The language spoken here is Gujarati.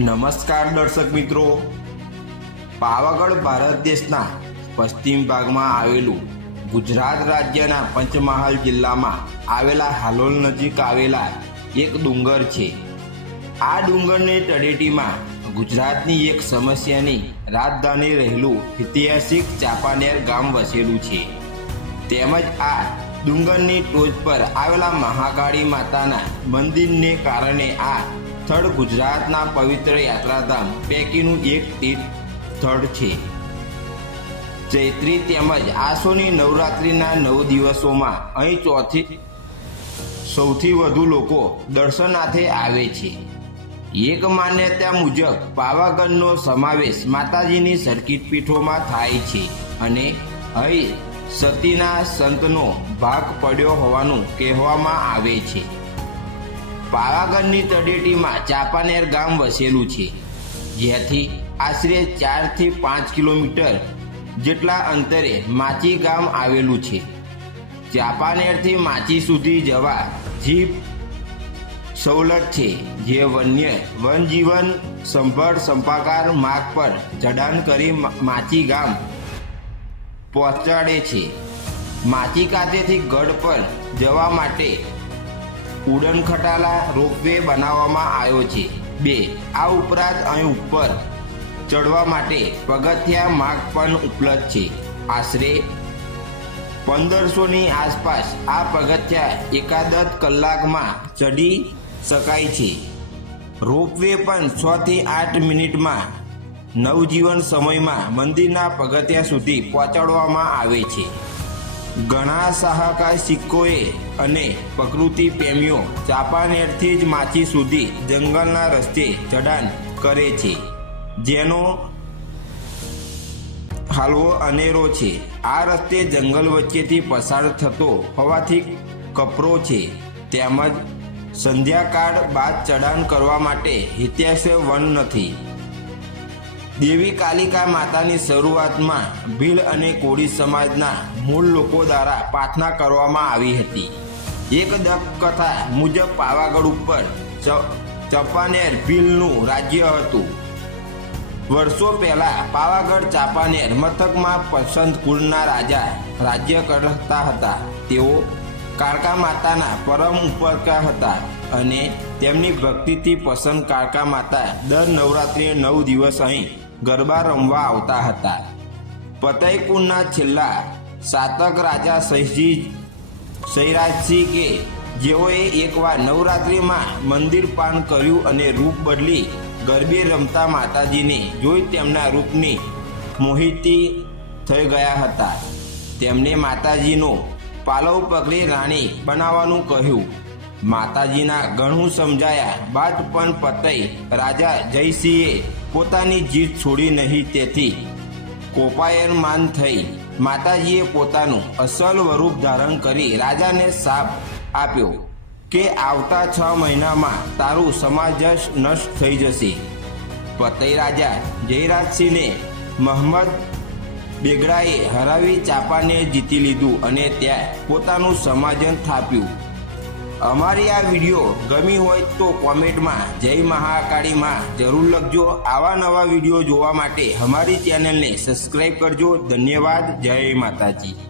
નમસ્કાર દર્શક મિત્રો. પાવાગઢ ભારત દેશના પશ્ચિમ ભાગમાં આવેલું ગુજરાત રાજ્યના પંચમહાલ જિલ્લામાં આવેલા હાલોલ નજીક આવેલા એક ડુંગર છે. આ ડુંગરની તળેટીમાં ગુજરાતની એક સમસ્યાની રાજધાની રહેલું ઐતિહાસિક ચાંપાનેર ગામ વસેલું છે. તેમજ આ ડુંગરની ટોચ પર આવેલા મહાકાળી માતાના મંદિરને કારણે આ સ્થળ ગુજરાતના પવિત્ર યાત્રાધામ પૈકીનું એક તીર્થ સ્થળ છે. ચૈત્રી તેમજ આસોની નવરાત્રિના નવ દિવસોમાં અહીં ચોથી સૌથી વધુ લોકો દર્શનાર્થે આવે છે. એક માન્યતા મુજબ પાવાગઢનો સમાવેશ માતાજીની સર્કિટ પીઠોમાં થાય છે અને અહીં સતીના સંતનો ભાગ પડ્યો હોવાનું કહેવામાં આવે છે. પાવાગઢની તળેટીમાં ચાંપાનેર ગામ વસેલું છે, જેથી આશરે ચારથી પાંચ કિલોમીટર જેટલા અંતરે માચી ગામ આવેલું છે. ચાંપાનેરથી માચી સુધી જવા જીપ સવલત છે, જે વન્ય વનજીવન સંભાળ સંપાકાર માર્ગ પર ચઢાણ કરી માચી ગામ પહોંચાડે છે. માચી ખાતેથી ગઢ પર જવા માટે ઉડન ખટાલા રોપવે બનાવવામાં આવ્યો છે. બે, આ ઉપરાંત અહીં ઉપર ચડવા માટે પગથિયા માર્ગ પણ ઉપલબ્ધ છે. આશરે પંદરસોની આસપાસ આ પગથિયા એકાદ કલાકમાં ચડી શકાય છે. રોપવે પણ છ થી આઠ મિનિટમાં નવજીવન સમયમાં મંદિરના પગથિયા સુધી પહોંચાડવામાં આવે છે. ઘણા સાહકાર સિક્કોએ અને પ્રકૃતિ પ્રેમીઓ ચાંપાનેરથી જ માછી સુધી જંગલના રસ્તે ચઢાણ કરે છે. જેનો હાલવો અનેરો છે. આ રસ્તે જંગલ વચ્ચેથી પસાર થતો હોવાથી કપરો છે. તેમજ સંધ્યાકાળ બાદ ચઢાણ કરવા માટે હિત્યાસે વન નથી. દેવી કાલિકા માતાની શરૂઆતમાં ભીલ અને કોળી સમાજના મૂળ લોકો દ્વારા પ્રાર્થના કરવામાં આવી હતી. એક કથા મુજબ પાવાગઢ ઉપર ચંપાનેર ભીલનું રાજ્ય હતું. વર્ષો પહેલા પાવાગઢ, ચાંપાનેર મથકમાં પસંદ કુળના રાજા રાજ્ય કરતા હતા. તેઓ કાળકા માતાના પરમ ઉપરકા હતા અને તેમની ભક્તિથી પસંદ કાળકા માતા દર નવરાત્રિએ નવ દિવસ અહીં ગરબા રમવા આવતા હતા. ફતેહપુરના છેલ્લા સાતક રાજા સહીજી સૈરાજસિંહ કે જેઓએ એકવાર નવરાત્રિમાં મંદિર પાન કર્યું અને રૂપ બદલી ગરબે રમતા માતાજીને જોઈ તેમના રૂપની મોહિતી થઈ ગયા હતા. તેમણે માતાજીનો પાલવ પકડી રાણી બનાવવાનું કહ્યું. માતાજીના ઘણું સમજાયા બાદ પણ પતઈ રાજા જયસિંહે પોતાની જીત છોડી નહીં તેથી કોપાયનમાન થઈ માતાજીએ પોતાનું અસલ સ્વરૂપ ધારણ કરી રાજાને શાપ આપ્યો કે આવતા છ મહિનામાં તારું સમાજ જ નષ્ટ થઈ જશે. પતઈ રાજા જયરાજસિંહને મહંમદ બેગડાએ હરાવી ચાપાને જીતી લીધું અને ત્યાં પોતાનું સમાજન થાપ્યું. અમારી આ વીડિયો ગમી હોય તો કોમેન્ટમાં જય મહાકાળીમાં જરૂર લખજો. આવા નવા વીડિયો જોવા માટે અમારી ચેનલને સબસ્ક્રાઈબ કરજો. ધન્યવાદ. જય માતાજી.